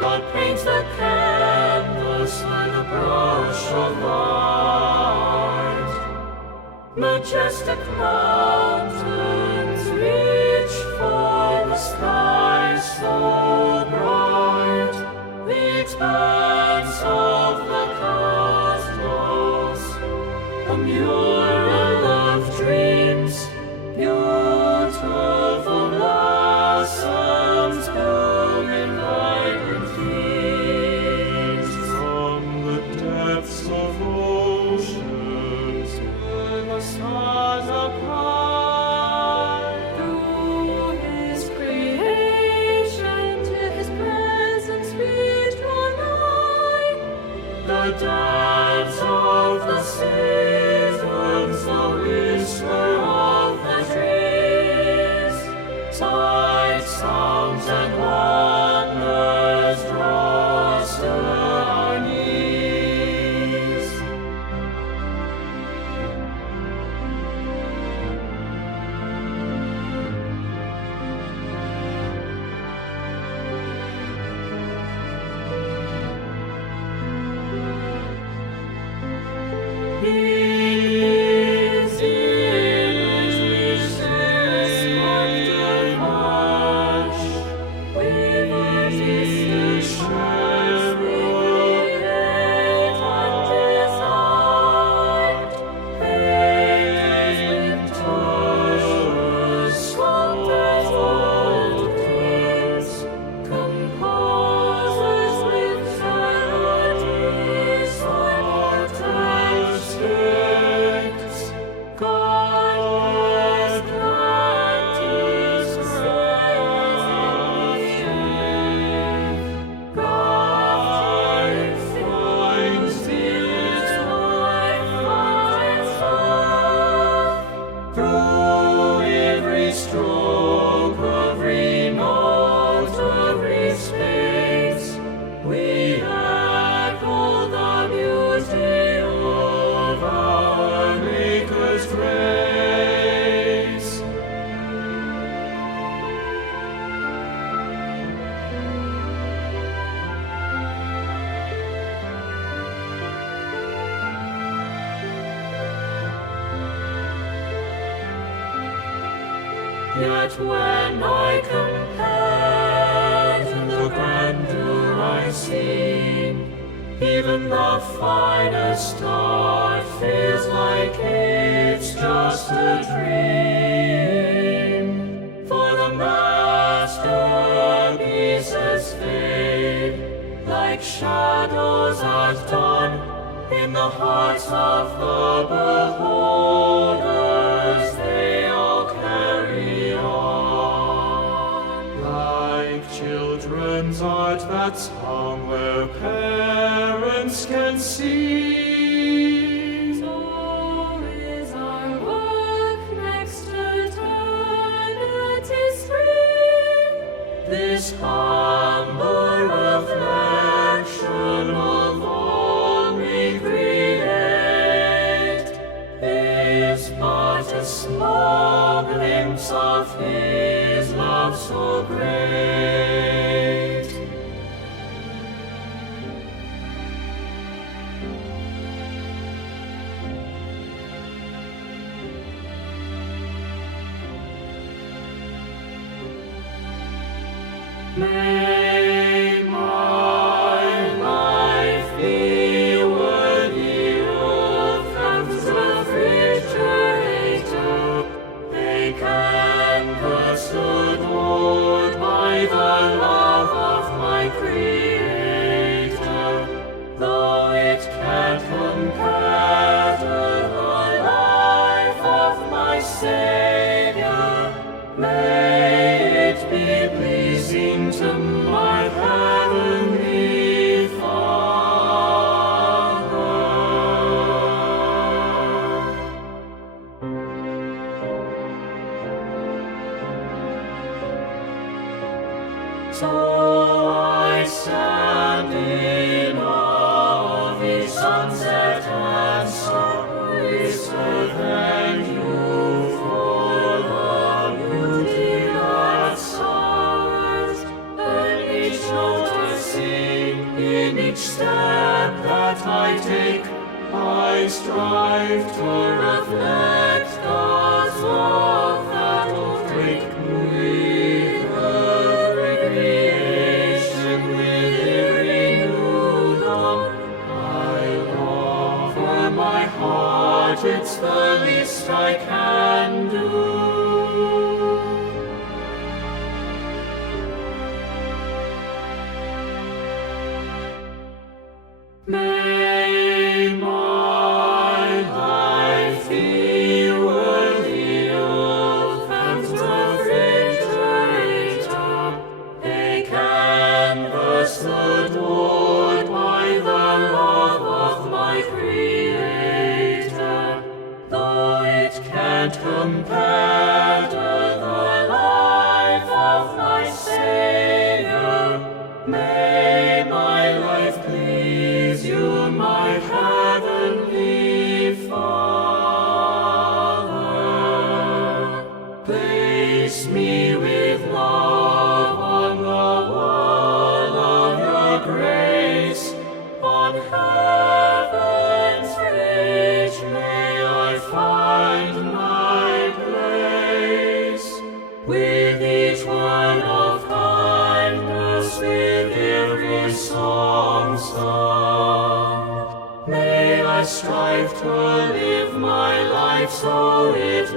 God paints the canvas with a brush of light. Majestic mountains reach for the sky so bright. The expanse of the cosmos, a mural of dreams, beautiful blossoms blooming vibrant leaves. From the depths of oceans to the stars apart, through His creation to His presence we draw nigh. The dance of the seasons, the whisper of the trees, sights, sounds, and wonders draw us to our knees. His image reflected flash, weavers His shadows create and designed, painters victorious, sculptors old kings, composers with melodies artistic. God has planted grace. God finds His life finds love. Through every stroke, every note, every space, we echo the beauty of our Maker's grace. Yet when I compare to the grandeur I see, even the finest star feels like it's just a dream. For the masterpieces fade like shadows at dawn in the hearts of the beholders. They all carry on like children's art that's hung where parents can see. So is our work next eternity's spring. This humble reflection of all we create is but a small glimpse of His love so great. May my life be worthy of hands refrigerator, a canvas adored by the love of my Creator, though it can't compare to the life of my Savior. May it be pleasing to my heavenly Father. So I stand in awe of His sunset and sunrise. Thank you for the beauty that soars, and each note I sing. strive to reflect God's love that will break with every creation, with every new dawn. I long for my heart, it's the least I can do. May my life be worthy of and refrigerator, a canvas adored by the love of my Creator. Though it can't compare to the life of my Savior, may my life please you, my heavenly Father. Place me with love on the wall of your grace. On heaven's ridge may I find my place. With each word of kindness, with every song sung, may I strive to live my life so it